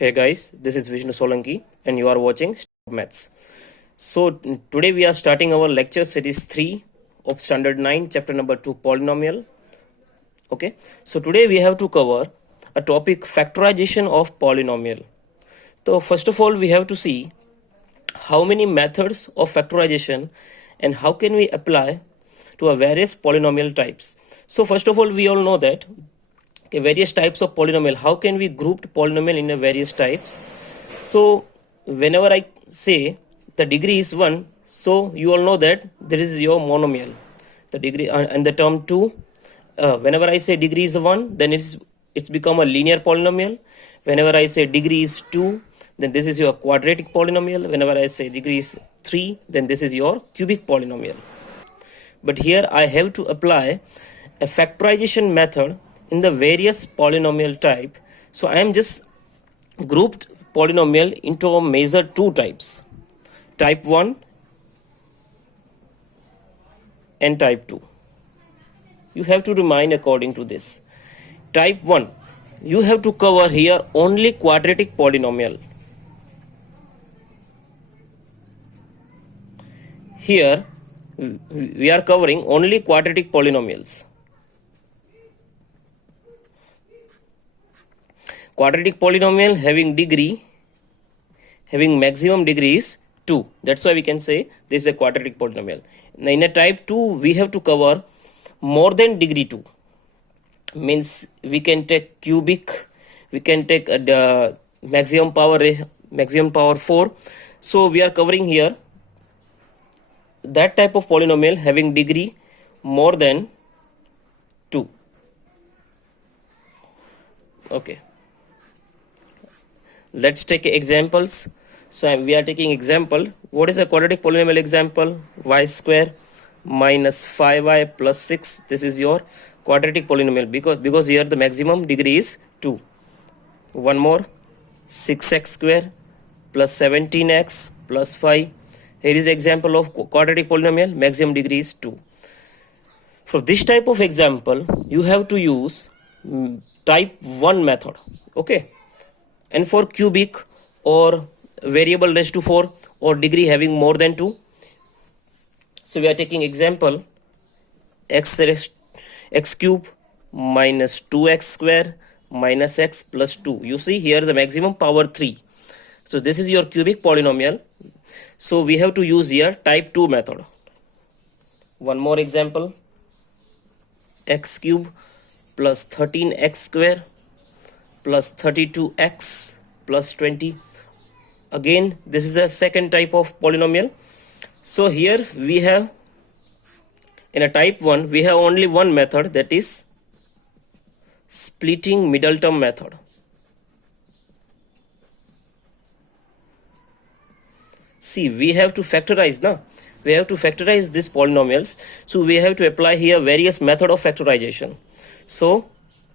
Hey guys, this is Vishnu Solanki and you are watching Stop Maths. So today we are starting our lecture series 3 of standard 9 chapter number 2 polynomial. Okay, so today we have to cover a topic factorization of polynomial. So first of all we have to see how many methods of factorization and how can we apply to a various polynomial types. So first of all we all know that various types of polynomial, how can we group polynomial in a various types. So whenever I say the degree is 1, so you all know that there is your monomial, the degree, and the term 2, whenever I say degree is 1, then it's become a linear polynomial. Whenever I say degree is 2, then this is your quadratic polynomial. Whenever I say degree is 3, then this is your cubic polynomial. But here I have to apply a factorization method in the various polynomial type. So I am just grouped polynomial into a major two types, type 1 and type 2. You have to remind according to this. Type 1, you have to cover here only quadratic polynomial. Here we are covering only quadratic polynomials. Quadratic polynomial having maximum degree is 2. That's why we can say this is a quadratic polynomial. Now in a type 2 we have to cover more than degree 2. Means we can take cubic, we can take the maximum power 4. So we are covering here that type of polynomial having degree more than 2. Okay, let's take examples. So we are taking example. What is a quadratic polynomial example? Y square minus 5y plus 6. This is your quadratic polynomial because here the maximum degree is 2. One more, 6x square plus 17x plus 5. Here is example of quadratic polynomial, maximum degree is 2. For this type of example, you have to use type 1 method. Okay, and for cubic or variable raised to 4 or degree having more than 2, so we are taking example x cube minus 2x square minus x plus 2. You see here the maximum power 3. So this is your cubic polynomial. So we have to use here type 2 method. One more example, x cube plus 13x square plus 32x plus 20. Again, this is the second type of polynomial. So here we have, in a type 1, we have only one method, that is splitting middle term method. See, we have to factorize now. We have to factorize these polynomials. So we have to apply here various method of factorization. So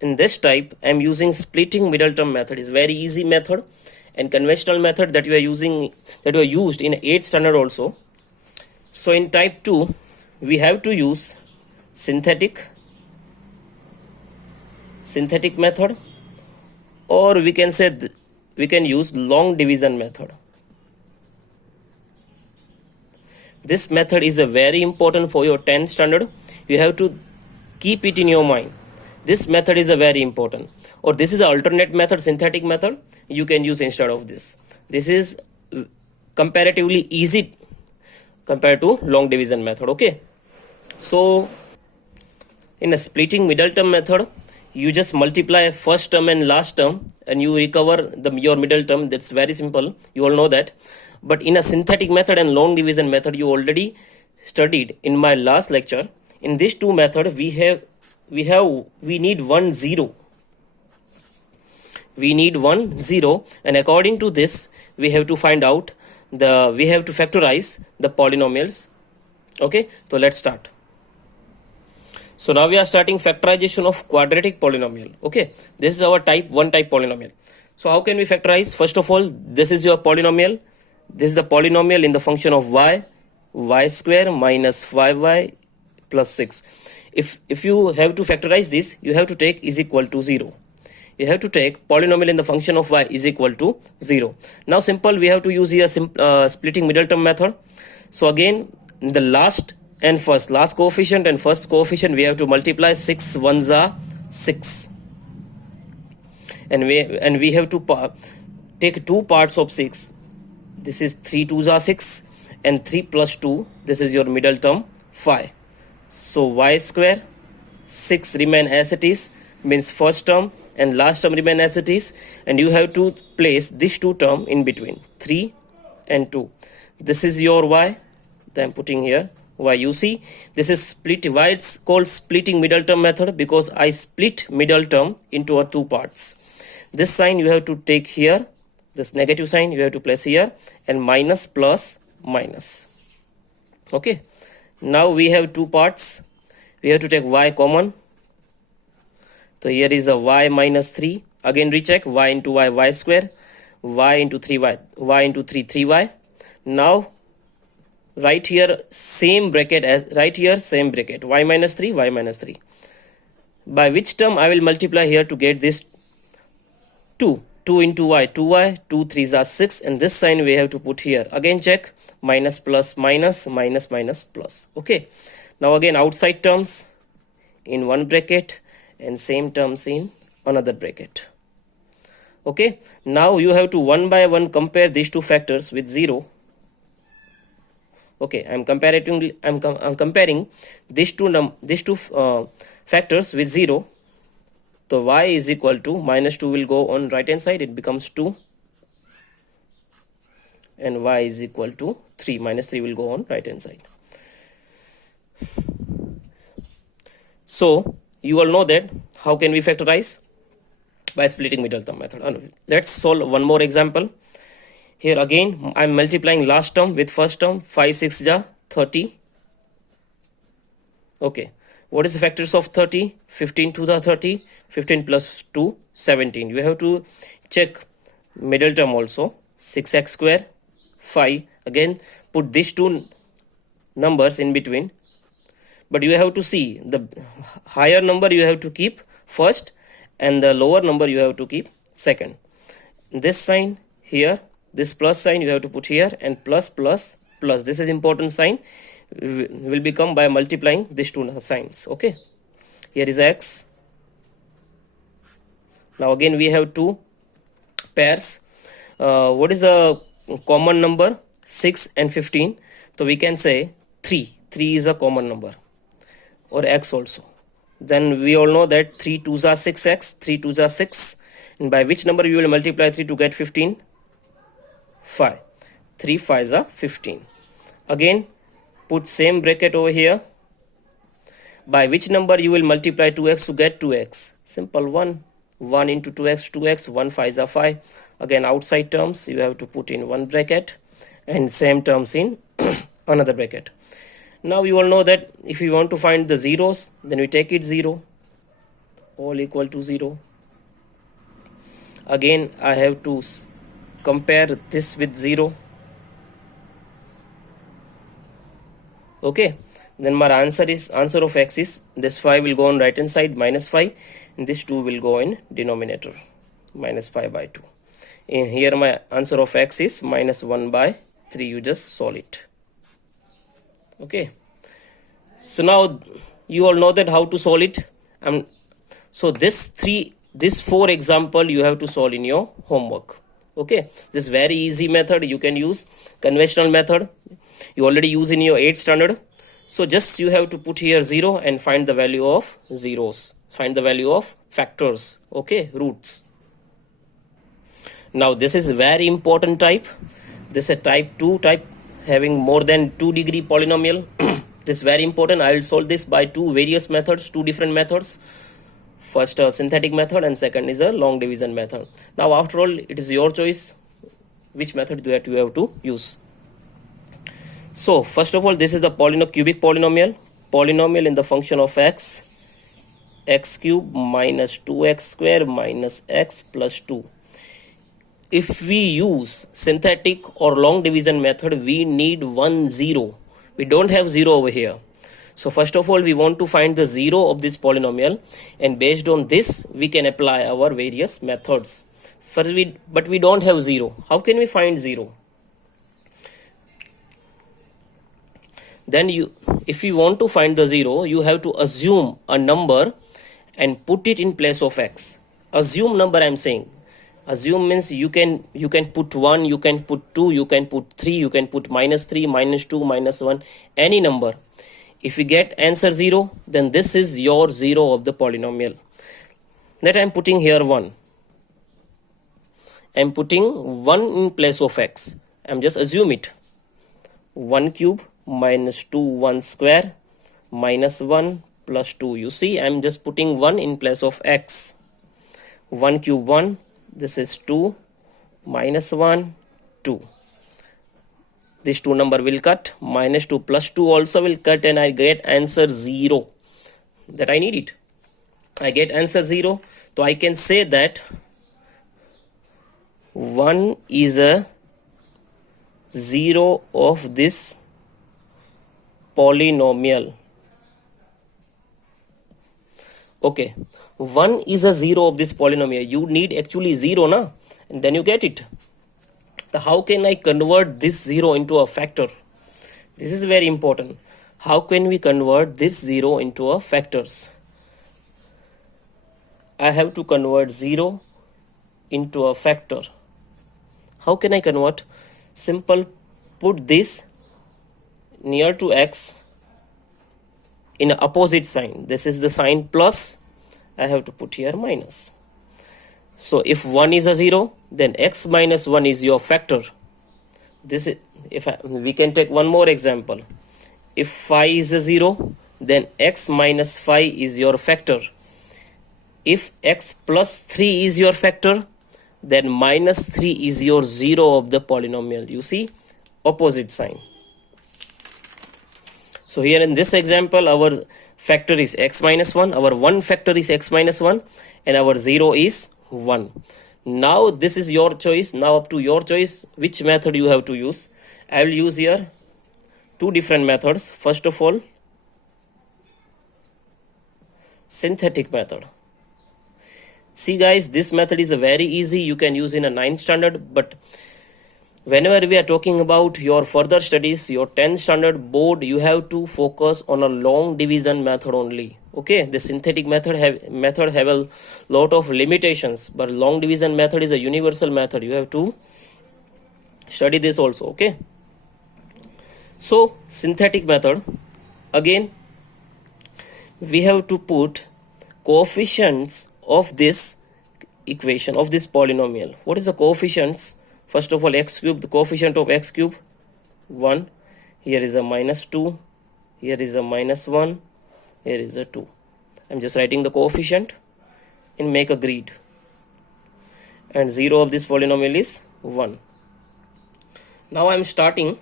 in this type, I am using splitting middle term method. Is very easy method and conventional method that we are using, that we used in 8th standard also. So in type 2, we have to use synthetic method, or we can say we can use long division method. This method is a very important for your 10th standard. You have to keep it in your mind. This method is a very important, or this is the alternate method, synthetic method you can use instead of this. This is comparatively easy compared to long division method. Okay, so in a splitting middle term method, you just multiply first term and last term and you recover your middle term. That's very simple, you all know that. But in a synthetic method and long division method, you already studied in my last lecture. In these two methods, we need 1 0. We need 1 0, and according to this, we have to find out we have to factorize the polynomials. Okay, so let's start. So now we are starting factorization of quadratic polynomial. Okay, this is our type 1 type polynomial. So how can we factorize? First of all, this is your polynomial. This is the polynomial in the function of y square minus 5y plus 6. If you have to factorize this, you have to take is equal to 0. you have to take polynomial in the function of y is equal to 0. Now simple, we have to use here splitting middle term method. So again, in the last coefficient and first coefficient, we have to multiply. 6 ones are 6, and we have to take two parts of 6. This is 3 2s are 6, and 3 plus 2, this is your middle term 5. So y square 6 remain as it is, means first term, and last term remain as it is, and you have to place this two term in between, 3 and 2. This is your y, that I'm putting here y. You see, this is split. Why it's called splitting middle term method? Because I split middle term into two parts. This sign you have to take here, this negative sign you have to place here, and minus plus minus. Okay, now we have two parts. We have to take y common. So here is a y minus 3. Again recheck, y into y square, y into 3y, y into 3 3y. Now right here same bracket as right here, same bracket, y minus 3 y minus 3. By which term I will multiply here to get this 2 into y, 2y, 2 3s are 6, and this sign we have to put here. Again check, minus plus minus, minus minus plus. Okay, now again outside terms in one bracket and same terms in another bracket. Okay, now you have to one by one compare these two factors with 0. Okay, I'm comparing these two factors with 0. So y is equal to minus 2 will go on right hand side, it becomes 2, and y is equal to 3, minus 3 will go on right hand side. So you all know that how can we factorize? By splitting middle term method. Let's solve one more example. Here again I'm multiplying last term with first term. 5 6 ja 30. Okay, what is the factors of 30? 15 2 is 30, 15 plus 2 17. You have to check middle term also. 6x square 5. Again put these two numbers in between, but you have to see the higher number you have to keep first and the lower number you have to keep second. This sign here, this plus sign you have to put here, and plus plus plus, this is important sign, will become by multiplying these two signs. Okay, here is x. Now again we have two pairs. What is the common number? 6 and 15. So we can say 3 is a common number, or x also. Then we all know that 3 2s are 6x, 3 2s are 6, and by which number you will multiply 3 to get 15? 5. 3 5s are 15. Again put same bracket over here. By which number you will multiply 2x to get 2x? Simple, 1. 1 into 2x, 2x, 1 5s are 5. Again outside terms you have to put in one bracket and same terms in another bracket. Now you all know that if you want to find the zeros, then we take it 0, all equal to 0. Again I have to compare this with 0. Okay, then my answer of x is this 5 will go on right hand side, minus 5, and this 2 will go in denominator, minus 5 by 2. And here my answer of x is minus 1 by 3. You just solve it. Okay, so now you all know that how to solve it. So this 4 example you have to solve in your homework. Okay, this very easy method. You can use conventional method, you already use in your 8th standard. So just you have to put here 0 and find the value of zeros, find the value of factors. Okay, roots. Now this is very important type. This is a type 2 type, having more than 2 degree polynomial. This is very important. I will solve this by two different methods. First a synthetic method, and second is a long division method. Now after all, it is your choice which method that you have to use. So first of all, this is the cubic polynomial in the function of x cube minus 2x square minus x plus 2. If we use synthetic or long division method, we need 1 0. We don't have 0 over here. So first of all, we want to find the zero of this polynomial, and based on this, we can apply our various methods. First, but we don't have zero. How can we find zero? Then if you want to find the zero, you have to assume a number and put it in place of x. Assume number, I'm saying. Assume means you can put 1, you can put 2, you can put 3, you can put -3, -2, -1, any number. If you get answer 0, then this is your zero of the polynomial. That I'm putting here 1. I'm putting 1 in place of x. I'm just assume it. 1 cube minus 2 1 square minus 1 plus 2. You see, I'm just putting 1 in place of x. 1 cube 1, this is 2 minus 1 2. This 2 number will cut, minus 2 plus 2 also will cut, and I get answer 0. That I need it. I get answer 0. So I can say that 1 is a 0 of this polynomial. Okay, 1 is a 0 of this polynomial. You need actually 0, na? And then you get it. So how can I convert this 0 into a factor? This is very important. How can we convert this 0 into a factors? I have to convert 0 into a factor. How can I convert? Simple, put this near to x in an opposite sign. This is the sign plus, I have to put here minus. So if 1 is a 0, then x minus 1 is your factor. This is, we can take one more example. If 5 is a 0, then x minus 5 is your factor. If x plus 3 is your factor, then minus 3 is your 0 of the polynomial. You see, opposite sign. So here in this example, our factor is x minus 1, our one factor is x minus 1, and our 0 is 1. Now this is your choice. Now up to your choice which method you have to use. I will use here two different methods. First of all, synthetic method. See guys, this method is a very easy. You can use in a 9th standard, but whenever we are talking about your further studies, your 10th standard board, you have to focus on a long division method only. Okay, the synthetic method have a lot of limitations, but long division method is a universal method. You have to study this also. Okay, so synthetic method, again we have to put coefficients of this equation, of this polynomial. What is the coefficients? First of all, x cube, the coefficient of x cube 1, here is a minus 2, here is a minus 1, here is a 2. I'm just writing the coefficient and make a grid, and 0 of this polynomial is 1. Now I'm starting.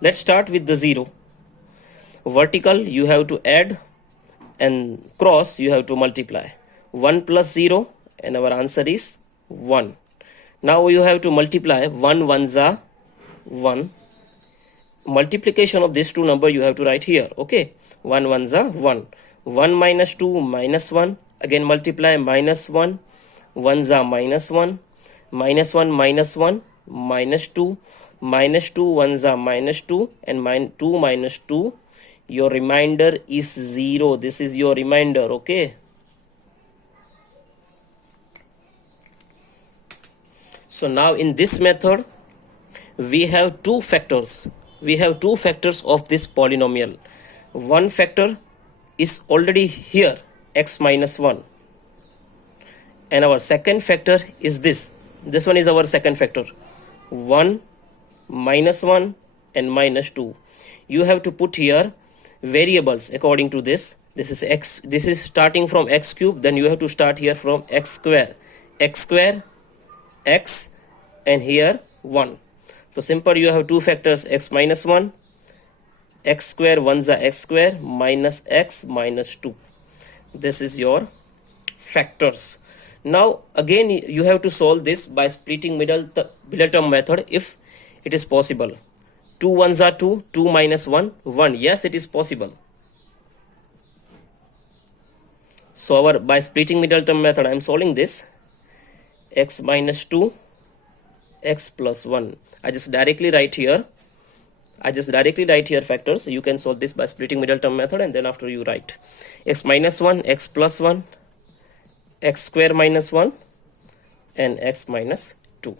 Let's start with the 0. Vertical you have to add, and cross you have to multiply. 1 plus 0, and our answer is 1. Now you have to multiply. 1 ones are 1. Multiplication of these two number you have to write here. Okay, 1 ones are 1. 1 minus 2 minus 1. Again multiply, minus 1. 1s are minus 1. Minus 1 minus 1 minus 2. Minus 2 1s are minus 2, and 2 minus 2. Your remainder is 0. This is your remainder. Okay. So now in this method, we have two factors. We have two factors of this polynomial. One factor is already here, x minus 1. And our second factor is this. This one is our second factor. 1, minus 1, and minus 2. You have to put here variables according to this. This is x. This is starting from x cube. Then you have to start here from x square. X square, x, and here 1. So simple, you have two factors, x minus 1, x square, 1s are x square, minus x minus 2. This is your factors. Now again you have to solve this by splitting middle term method if it is possible. 2 ones are 2, 2 minus 1, 1. Yes, it is possible. So by splitting middle term method, I am solving this. X minus 2, x plus 1. I just directly write here factors. You can solve this by splitting middle term method, and then after you write x minus 1, x plus 1, x square minus 1, and x minus 2.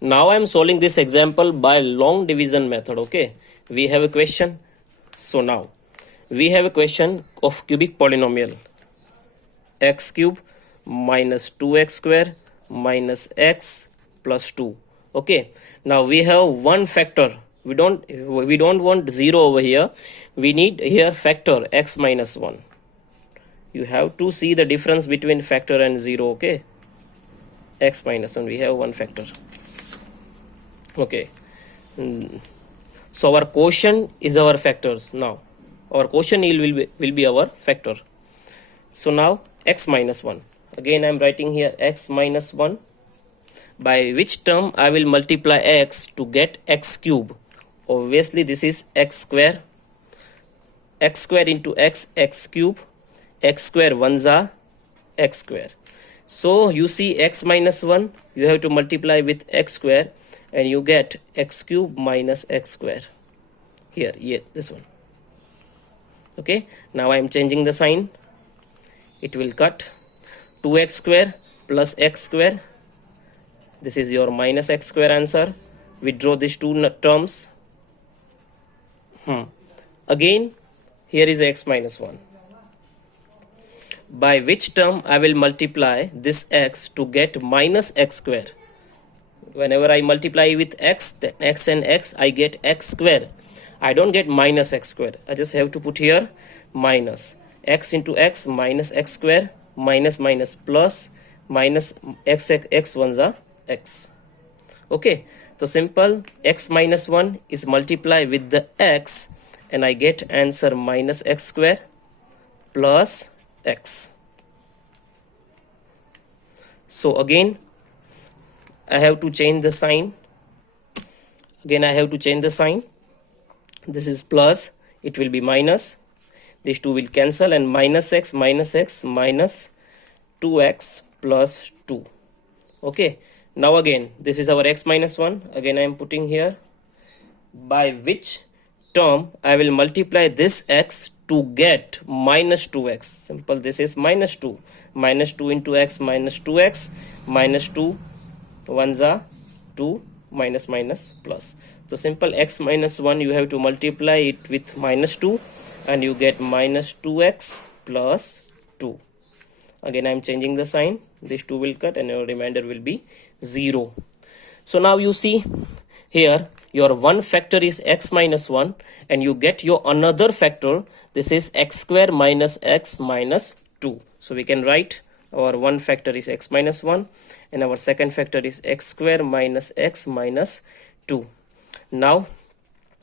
Now I am solving this example by long division method. Okay, we have a question. So now we have a question of cubic polynomial x cube minus 2x square minus x plus 2. Okay, now we have one factor. We don't want 0 over here. We need here factor x minus 1. You have to see the difference between factor and 0. Okay, x minus 1, we have one factor. Okay, so our quotient is our factors. Now our quotient will be our factor. So now x minus 1, again I am writing here x minus 1, by which term I will multiply x to get x cube. Obviously this is x square into x cube, x square ones are x square. So you see x minus 1, you have to multiply with x square, and you get x cube minus x square. Here, this one. Okay, now I am changing the sign. It will cut 2x square plus x square. This is your minus x square answer. Withdraw these two terms. Again, here is x minus 1. By which term I will multiply this x to get minus x square. Whenever I multiply with x, then x and x, I get x square. I don't get minus x square. I just have to put here minus x into x minus x square, minus plus, minus x ones are x. Okay, so simple. X minus 1 is multiply with the x, and I get answer minus x square plus x. So again I have to change the sign. This is plus, it will be minus. These two will cancel, and minus x minus 2x plus 2. Okay, now again this is our x minus 1. Again I am putting here by which term I will multiply this x to get minus 2x. Simple, this is minus 2. Minus 2 into x minus 2x, minus 2 ones are 2, minus plus. So simple, x minus 1 you have to multiply it with minus 2, and you get minus 2x plus 2. Again I am changing the sign. These two will cut, and your remainder will be 0. So now you see here your one factor is x minus 1, and you get your another factor. This is x square minus x minus 2. So we can write our one factor is x minus 1, and our second factor is x square minus x minus 2. Now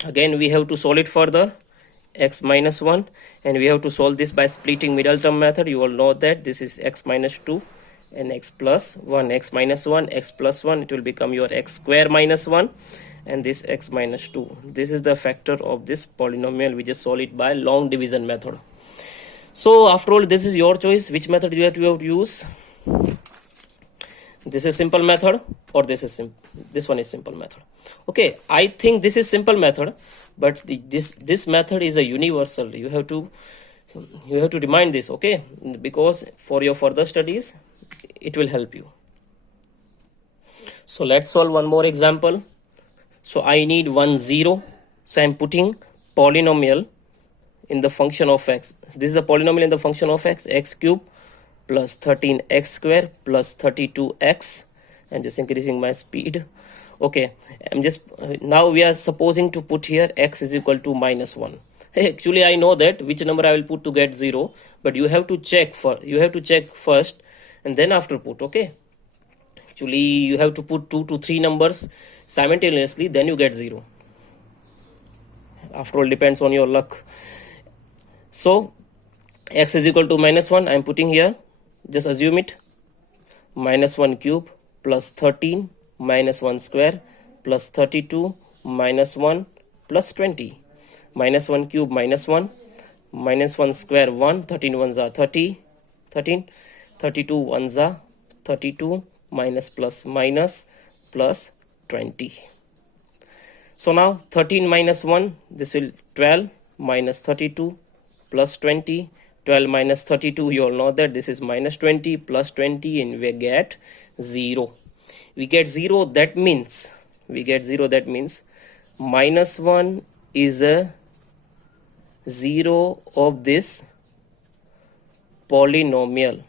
again we have to solve it further, x minus 1, and we have to solve this by splitting middle term method. You all know that this is x minus 2 and x plus 1. X minus 1, x plus 1, it will become your x square minus 1, and this x minus 2. This is the factor of this polynomial. We just solve it by long division method. So after all, this is your choice which method you have to use. This is simple method, or this one is simple method. Okay, I think this is simple method, but this method is a universal. You have to remind this, okay, because for your further studies it will help you. So let's solve one more example. So I need 1 0. So I am putting polynomial in the function of x. This is the polynomial in the function of x. X cube plus 13x square plus 32x. I'm just increasing my speed. Okay, I'm just now we are supposing to put here x is equal to minus 1. Actually I know that which number I will put to get 0, but you have to check first and then after put. Okay, actually you have to put 2 to 3 numbers simultaneously, then you get 0. After all, depends on your luck. So x is equal to minus 1. I am putting here, just assume it, minus 1 cube plus 13 minus 1 square plus 32 minus 1 plus 20. Minus 1 cube minus 1, minus 1 square 1, 13 ones are 30, 13, 32 ones are 32, minus plus minus plus 20. So now 13 minus 1, this will 12, minus 32 plus 20, 12 minus 32, you all know that this is minus 20 plus 20, and we get 0. We get 0, that means minus 1 is a 0 of this polynomial.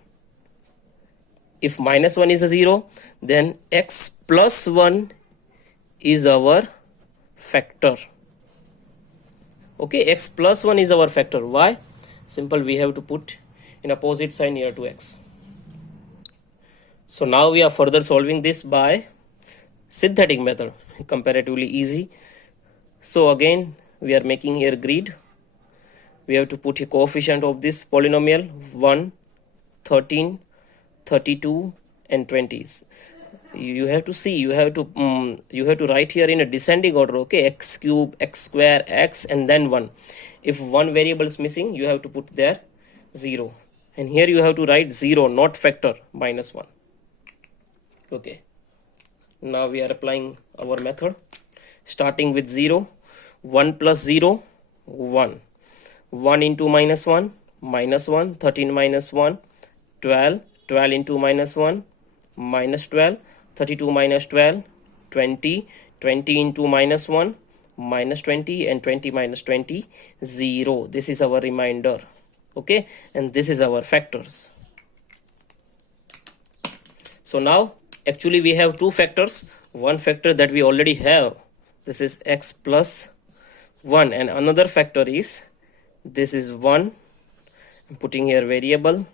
If minus 1 is a 0, then x plus 1 is our factor. Okay, x plus 1 is our factor. Why? Simple, we have to put an opposite sign here to x. So now we are further solving this by synthetic method, comparatively easy. So again, we are making here grid. We have to put a coefficient of this polynomial 1, 13, 32 and 20s. You have to see, you have to write here in a descending order. Okay, x cube, x square, x, and then 1. If one variable is missing, you have to put there 0, and here you have to write 0, not factor, minus 1. Okay, now we are applying our method, starting with 0. 1 plus 0, 1. 1 into minus 1, minus 1, 13 minus 1, 12, 12 into minus 1, minus 12, 32 minus 12, 20, 20 into minus 1, minus 20, and 20 minus 20, 0. This is our remainder. Okay, and this is our factors. So now actually we have two factors. One factor that we already have, this is x plus 1, and another factor is, this is 1, I'm putting here variable,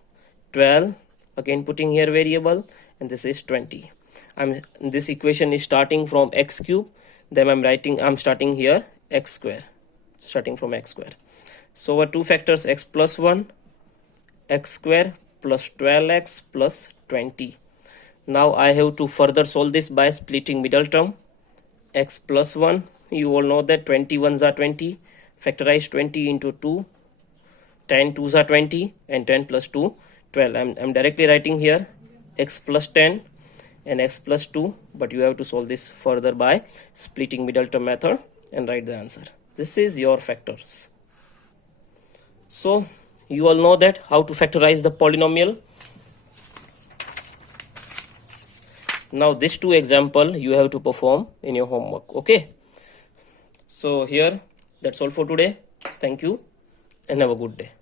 12, again putting here variable, and this is 20. This equation is starting from x cube, then I'm starting here x square, starting from x square. So our two factors, x plus 1, x square plus 12x plus 20. Now I have to further solve this by splitting middle term. X plus 1, you all know that 20 ones are 20, factorize 20 into 2, 10 2s are 20, and 10 plus 2, 12. I'm directly writing here x plus 10 and x plus 2, but you have to solve this further by splitting middle term method and write the answer. This is your factors. So you all know that how to factorize the polynomial. Now these two example you have to perform in your homework. Okay, so here that's all for today. Thank you and have a good day.